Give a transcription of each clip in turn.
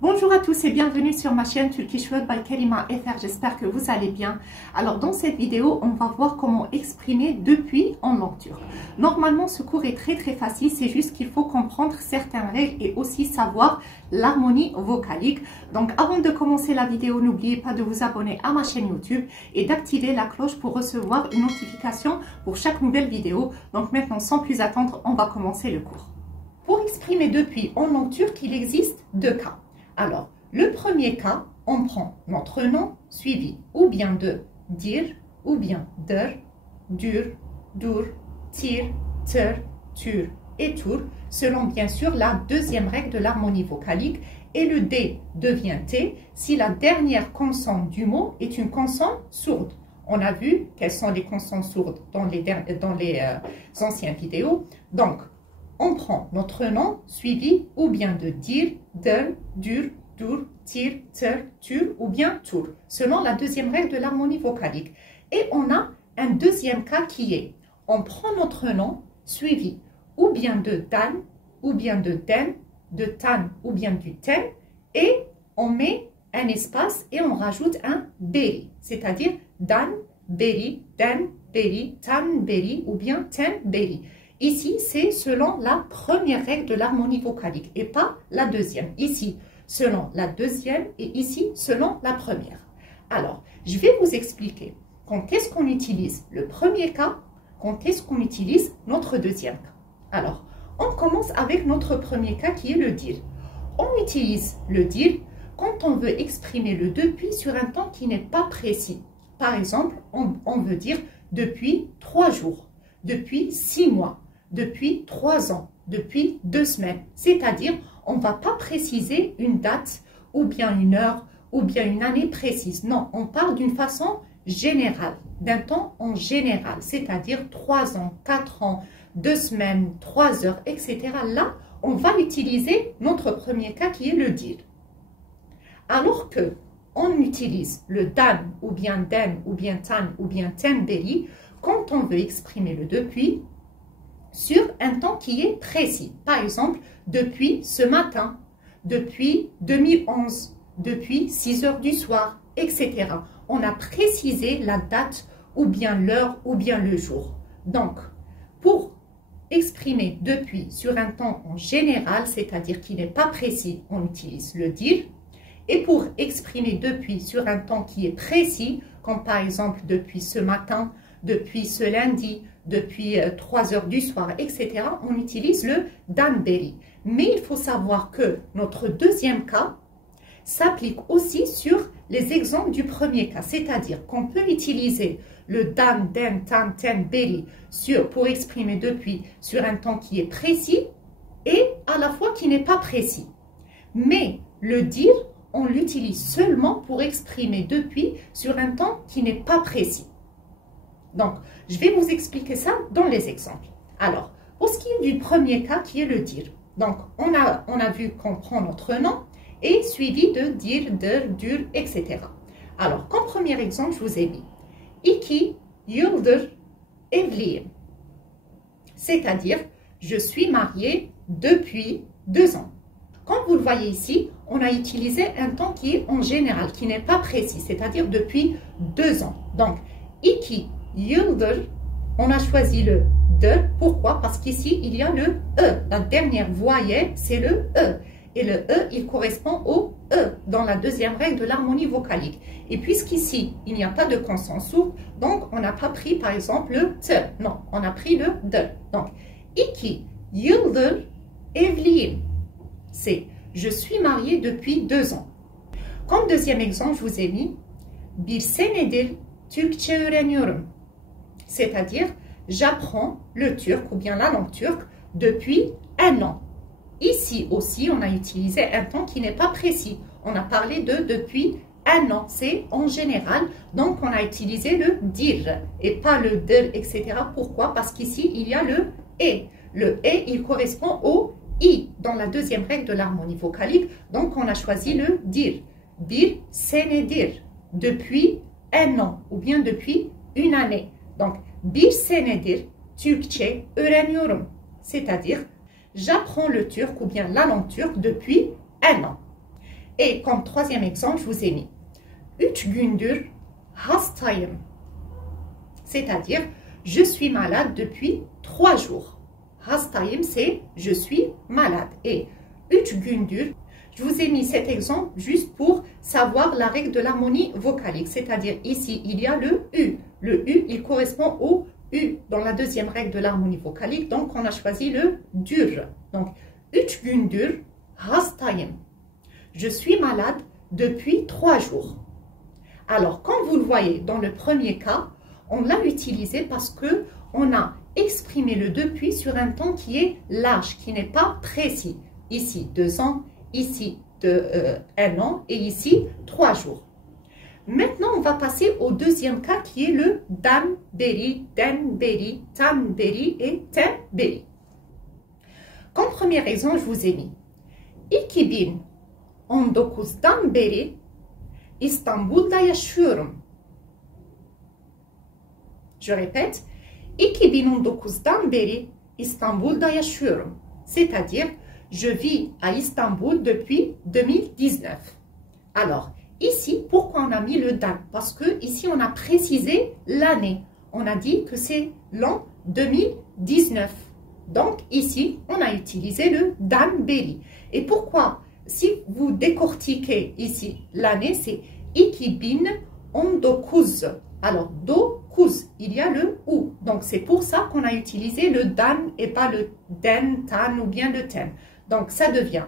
Bonjour à tous et bienvenue sur ma chaîne Turkish World by Karima FR, j'espère que vous allez bien. Alors dans cette vidéo, on va voir comment exprimer depuis en langue turque. Normalement ce cours est très facile, c'est juste qu'il faut comprendre certaines règles et aussi savoir l'harmonie vocalique. Donc avant de commencer la vidéo, n'oubliez pas de vous abonner à ma chaîne YouTube et d'activer la cloche pour recevoir une notification pour chaque nouvelle vidéo. Donc maintenant sans plus attendre, on va commencer le cours. Pour exprimer depuis en langue turque, il existe deux cas. Alors, le premier cas, on prend notre nom suivi ou bien de dir, ou bien der, dur, dur, tir, ter, tur et tur, selon bien sûr la deuxième règle de l'harmonie vocalique, et le D devient T si la dernière consonne du mot est une consonne sourde. On a vu quelles sont les consonnes sourdes dans les anciennes vidéos. Donc, on prend notre nom suivi ou bien de dir, der, dur, dur, tir, ter, tur ou bien tur, selon la deuxième règle de l'harmonie vocalique. Et on a un deuxième cas qui est, on prend notre nom suivi ou bien de dan, ou bien de den, de tan ou bien du ten, et on met un espace et on rajoute un beri, c'est-à-dire dan, beri, den, beri, tan, beri ou bien ten, beri. Ici, c'est selon la première règle de l'harmonie vocalique et pas la deuxième. Ici, selon la deuxième et ici, selon la première. Alors, je vais vous expliquer quand est-ce qu'on utilise le premier cas, quand est-ce qu'on utilise notre deuxième cas. Alors, on commence avec notre premier cas qui est le dire. On utilise le dire quand on veut exprimer le depuis sur un temps qui n'est pas précis. Par exemple, on veut dire depuis 3 jours, depuis 6 mois, depuis 3 ans, depuis 2 semaines. C'est-à-dire, on ne va pas préciser une date ou bien une heure ou bien une année précise. Non, on parle d'une façon générale, d'un temps en général, c'est-à-dire 3 ans, 4 ans, 2 semaines, 3 heures, etc. Là, on va utiliser notre premier cas qui est le dire. Alors que on utilise le dan ou bien den ou bien tan ou bien ten beri quand on veut exprimer le depuis sur un temps qui est précis. Par exemple, depuis ce matin, depuis 2011, depuis 6 heures du soir, etc. On a précisé la date ou bien l'heure ou bien le jour. Donc, pour exprimer depuis sur un temps en général, c'est-à-dire qui n'est pas précis, on utilise le dire. Et pour exprimer depuis sur un temps qui est précis, comme par exemple depuis ce matin, depuis ce lundi, depuis 3 heures du soir, etc., on utilise le danberi. Mais il faut savoir que notre deuxième cas s'applique aussi sur les exemples du premier cas. C'est-à-dire qu'on peut utiliser le dan, den, tan, ten, beri pour exprimer depuis sur un temps qui est précis et à la fois qui n'est pas précis. Mais le dire, on l'utilise seulement pour exprimer depuis sur un temps qui n'est pas précis. Donc, je vais vous expliquer ça dans les exemples. Alors, pour ce qui est du premier cas qui est le dire. Donc, on a vu qu'on prend notre nom et suivi de dire, der, dur, etc. Alors, comme premier exemple, je vous ai mis iki yıldır evliyim. C'est-à-dire, je suis mariée depuis 2 ans. Comme vous le voyez ici, on a utilisé un temps qui est en général, qui n'est pas précis, c'est-à-dire depuis 2 ans. Donc, iki yıldır, on a choisi le de. Pourquoi? Parce qu'ici, il y a le E. La dernière voyelle, c'est le E. Et le E, il correspond au E dans la deuxième règle de l'harmonie vocalique. Et puisqu'ici, il n'y a pas de consonne sourde, donc on n'a pas pris par exemple le T. Non, on a pris le de. Donc, iki yıldır evliyim. C'est je suis mariée depuis 2 ans. Comme deuxième exemple, je vous ai mis bir senedir Türkçe öğreniyorum. C'est-à-dire, j'apprends le turc ou bien la langue turque depuis 1 an. Ici aussi, on a utilisé un temps qui n'est pas précis. On a parlé de depuis 1 an, c'est en général. Donc, on a utilisé le dire et pas le der, etc. Pourquoi? Parce qu'ici, il y a le et. Le et, il correspond au i dans la deuxième règle de l'harmonie vocalique. Donc, on a choisi le dire. Bir senedir, depuis 1 an ou bien depuis 1 année. Donc, bir senedir Türkçe öğreniyorum. C'est-à-dire, j'apprends le turc ou bien la langue turque depuis 1 an. Et comme troisième exemple, je vous ai mis 3 gündür hastayım. C'est-à-dire, je suis malade depuis 3 jours. Hastayım, c'est je suis malade. Et 3 gündür, je vous ai mis cet exemple juste pour savoir la règle de l'harmonie vocalique. C'est-à-dire, ici, il y a le U. Le U, il correspond au U dans la deuxième règle de l'harmonie vocalique. Donc, on a choisi le dur. Donc, 3 gündür hastayım. Je suis malade depuis 3 jours. Alors, comme vous le voyez dans le premier cas, on l'a utilisé parce que on a exprimé le depuis sur un temps qui est large, qui n'est pas précis. Ici, 2 ans, ici, 1 an et ici, 3 jours. Maintenant, on va passer au deuxième cas qui est le dan beri, den beri, tan beri et ten beri. Comme premier exemple, je vous ai mis 2019'dan beri İstanbul'da yaşıyorum. Je répète, 2019'dan beri İstanbul'da yaşıyorum. C'est-à-dire, je vis à Istanbul depuis 2019. Alors, ici, pourquoi on a mis le dan? Parce que ici, on a précisé l'année. On a dit que c'est l'an 2019. Donc, ici, on a utilisé le dan beri. Et pourquoi? Si vous décortiquez ici l'année, c'est 2019. Alors, 9, il y a le ou. Donc, c'est pour ça qu'on a utilisé le dan et pas le den, tan ou bien le ten. Donc, ça devient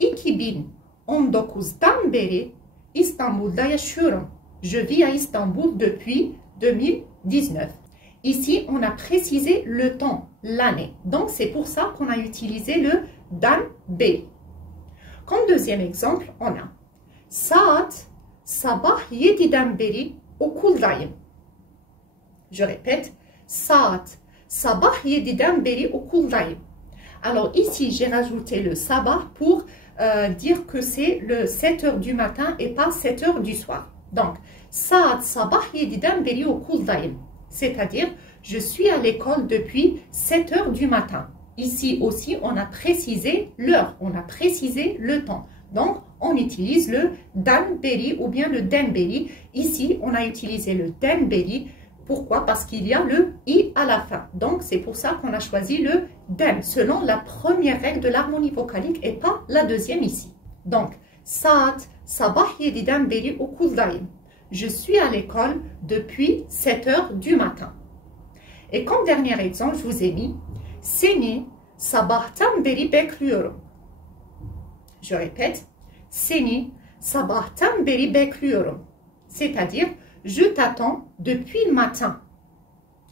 2019'dan beri İstanbul'da yaşıyorum. Je vis à Istanbul depuis 2019. Ici, on a précisé le temps, l'année. Donc, c'est pour ça qu'on a utilisé le dan beri. Comme deuxième exemple, on a saat sabah 7'den beri okuldayım. Je répète, saat sabah 7'den beri okuldayım. Alors ici, j'ai rajouté le sabah pour dire que c'est le 7 heures du matin et pas 7 heures du soir. Donc, saat sabah 7'den beri okuldayım. C'est-à-dire, je suis à l'école depuis 7 heures du matin. Ici aussi, on a précisé l'heure, on a précisé le temps. Donc, on utilise le dan beri ou bien le den beri. Ici, on a utilisé le den beri. Pourquoi? Parce qu'il y a le i à la fin. Donc, c'est pour ça qu'on a choisi le den, selon la première règle de l'harmonie vocalique et pas la deuxième ici. Donc, saat sabah 7'den beri okuldayım. Je suis à l'école depuis 7 heures du matin. Et comme dernier exemple, je vous ai mis seni sabahtan beri bekliyorum. Je répète, seni sabahtan beri bekliyorum. C'est-à-dire, je t'attends depuis le matin.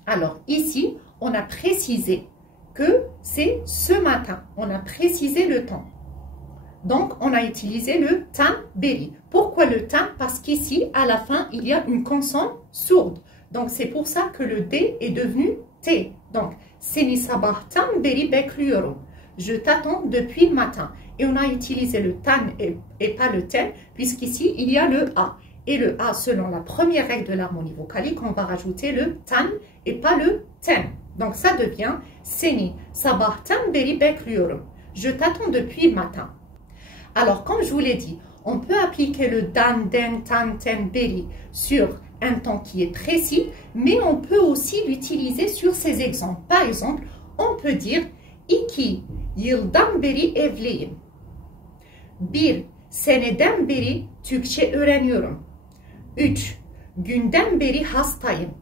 Alors ici, on a précisé que c'est ce matin. On a précisé le temps. Donc, on a utilisé le tan beri. Pourquoi le tan? Parce qu'ici, à la fin, il y a une consonne sourde. Donc, c'est pour ça que le D est devenu T. Donc, seni sabahtan beri bekliyorum. Je t'attends depuis le matin. Et on a utilisé le tan et pas le ten, puisqu'ici, il y a le A. Et le A, selon la première règle de l'harmonie vocalique, on va rajouter le tan et pas le ten. Donc, ça devient seni sabahtan beri bekliyorum. Je t'attends depuis le matin. Alors, comme je vous l'ai dit, on peut appliquer le dan, den, tan, ten, beri sur un temps qui est précis, mais on peut aussi l'utiliser sur ces exemples. Par exemple, on peut dire 2 yıldan beri evliyim. 1 seneden beri Türkçe öğreniyorum. 3 günden beri hastayım.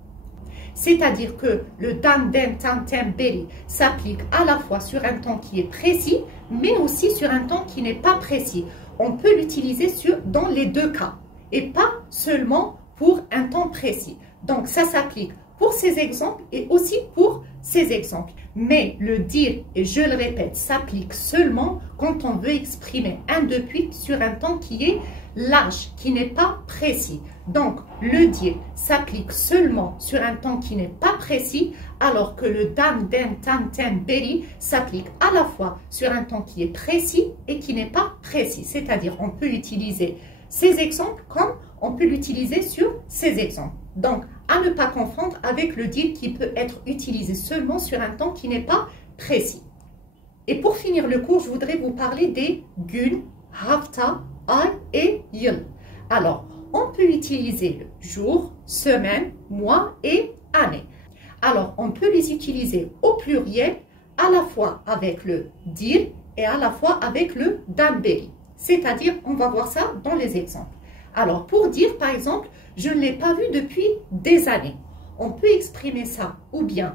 C'est-à-dire que le dan, den, tan, ten, beri s'applique à la fois sur un temps qui est précis, mais aussi sur un temps qui n'est pas précis. On peut l'utiliser dans les deux cas, et pas seulement pour un temps précis. Donc, ça s'applique pour ces exemples et aussi pour ces exemples. Mais le dire, et je le répète, s'applique seulement quand on veut exprimer un depuis sur un temps qui est large, qui n'est pas précis. Donc, le dire s'applique seulement sur un temps qui n'est pas précis, alors que le dan, den, tan, ten, beri s'applique à la fois sur un temps qui est précis et qui n'est pas précis. C'est-à-dire, on peut utiliser ces exemples comme on peut l'utiliser sur ces exemples. Donc, à ne pas confondre avec le dire qui peut être utilisé seulement sur un temps qui n'est pas précis. Et pour finir le cours, je voudrais vous parler des gün, hafta, ay yıl. Alors, on peut utiliser le jour, semaine, mois et année. Alors, on peut les utiliser au pluriel à la fois avec le dir et à la fois avec le damberi. C'est-à-dire, on va voir ça dans les exemples. Alors, pour dire, par exemple, je ne l'ai pas vu depuis des années. On peut exprimer ça ou bien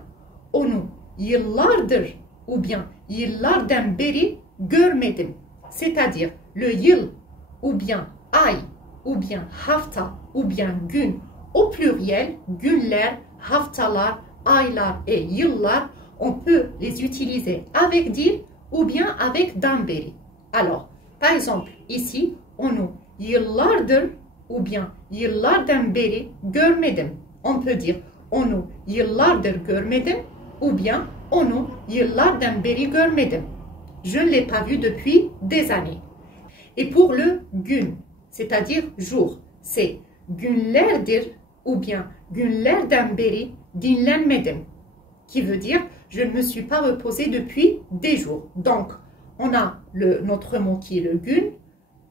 onu yıllardır ou bien yıllardan beri görmedim. C'est-à-dire, le yıl ou bien ay ou bien hafta ou bien gün au pluriel, günler, haftalar, aylar et yıllar, on peut les utiliser avec dir ou bien avec damberi. Alors, par exemple, ici, onu yıllardır ou bien yıllardan beri görmedim. On peut dire onu yıllardır görmedim ou bien onu yıllardan beri görmedim. Je ne l'ai pas vu depuis des années. Et pour le gün, c'est-à-dire jour, c'est günlerdir ou bien günlerden beri dinlenmedim, qui veut dire je ne me suis pas reposé depuis des jours. Donc, on a notre mot qui est le gün,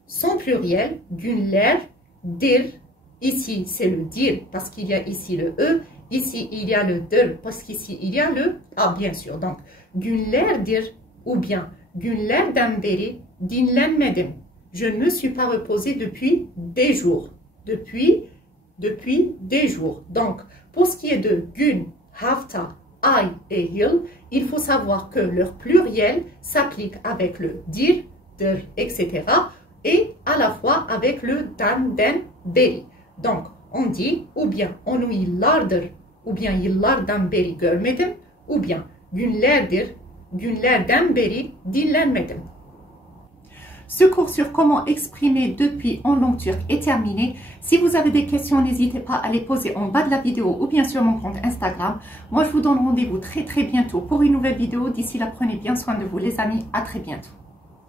son pluriel, günler, dir. Ici, c'est le dir parce qu'il y a ici le E. Ici, il y a le dir parce qu'ici, il y a le A, bien sûr. Donc, günlerdir ou bien günlerden beri dinlenmedim. Je ne me suis pas reposé depuis des jours. Depuis des jours. Donc, pour ce qui est de gün, hafta, ay et yıl, il faut savoir que leur pluriel s'applique avec le dir, dir, etc. et à la fois avec le dan, den, beri. Donc, on dit ou bien onu yıllardır ou bien yıllardan beri görmedim ou bien günlerdir, günlerden beri dinlenmedim. Ce cours sur comment exprimer depuis en langue turque est terminé. Si vous avez des questions, n'hésitez pas à les poser en bas de la vidéo ou bien sur mon compte Instagram. Moi, je vous donne rendez-vous très bientôt pour une nouvelle vidéo. D'ici là, prenez bien soin de vous les amis. À très bientôt.